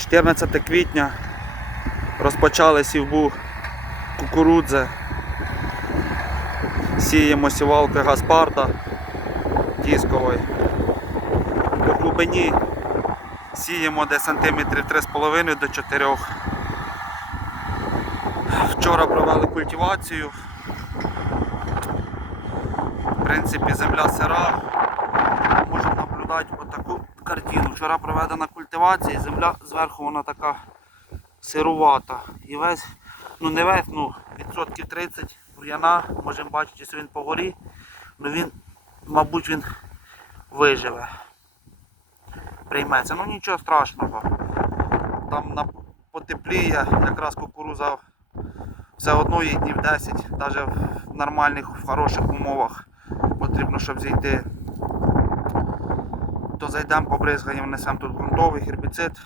14 квітня розпочали сівбу кукурудзи. Сіємо сівалки Гаспарда тіскової. По глибині сіємо десь сантиметрів 3,5 до 4. Вчора провели культивацію. В принципі, земля сира. Можемо наблюдати отаку картину. Вчора проведена культивація, земля зверху вона така сирувата. І весь, ну не весь, ну відсотків 30 бур'яна, можемо бачити, що він по горі, але він, мабуть, він виживе. Прийметься. Ну нічого страшного. Там на потепліє, якраз кукуруза все одно їй днів 10, навіть в нормальних, в хороших умовах потрібно, щоб зійти. То зайдемо, побризгаємо, внесемо тут ґрунтовий гербіцид.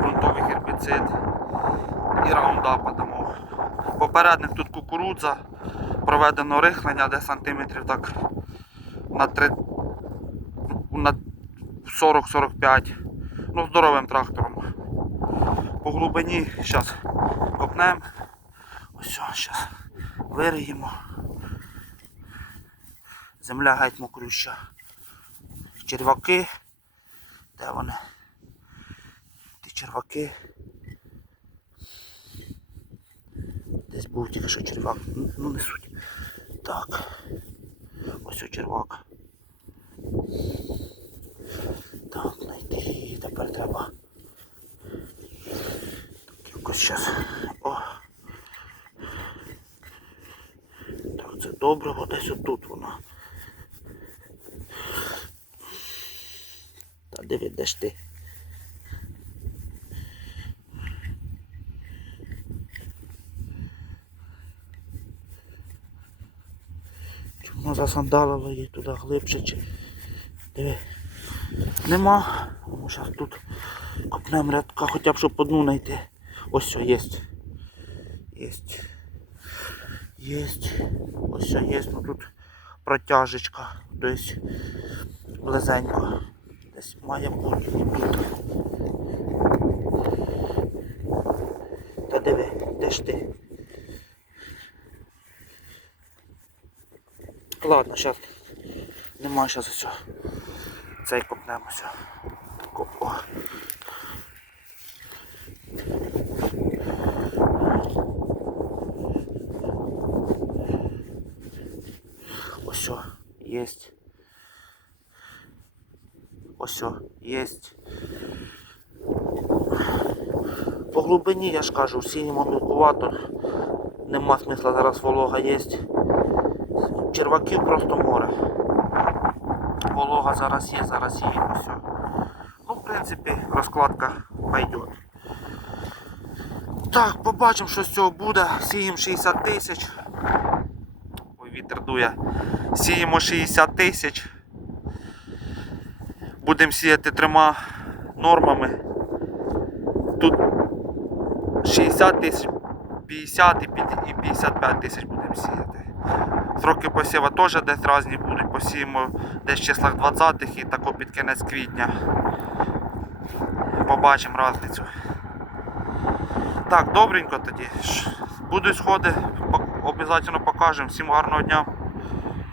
Ґрунтовий гербіцид і раундапа дамо. Попередник тут кукурудза, проведено рихлення, де сантиметрів так на 3, на 40-45. Ну, здоровим трактором. По глибині зараз копнемо. Ось, зараз вириємо. Земля геть мокрюща. Черваки. Де вони? Ті черваки. Десь був тільки що червак. Ну, не суть. Так. Ось о червак. Так, знайти. Тепер треба. Так, якось зараз. О. Так, це добре, десь отут воно. Та диви, де ж ти? Чому засандалило її туди глибше чи. Диви. Нема. Тому зараз тут копнемо рядка, хоча б щоб одну знайти. Ось все, є. Є. Єсть. Ось все є. Ну тут протяжечка. Десь близенько. Десь має бути. Та диви, де ж ти? Ладно, зараз. Нема зараз ось. Цей копнемося. О. Ось, єсть. Ось, єсть. По глибині, я ж кажу, сіємо мілкувато. Нема смисла зараз волога є. Черваків просто море. Волога зараз є, зараз є. Все. Ну, в принципі, розкладка пойде. Так, побачимо, що з цього буде. Сіємо 60 тисяч. Ой, вітер дує. Сіємо 60 тисяч. Будемо сіяти трьома нормами. Тут 60 тисяч, 50 і 55 тисяч будемо сіяти. Сроки посіва теж десь різні будуть. Посіємо десь в числах 20-х і тако під кінець квітня. Побачимо різницю. Так, добренько тоді. Будуть сходи, обов'язково покажемо. Всім гарного дня.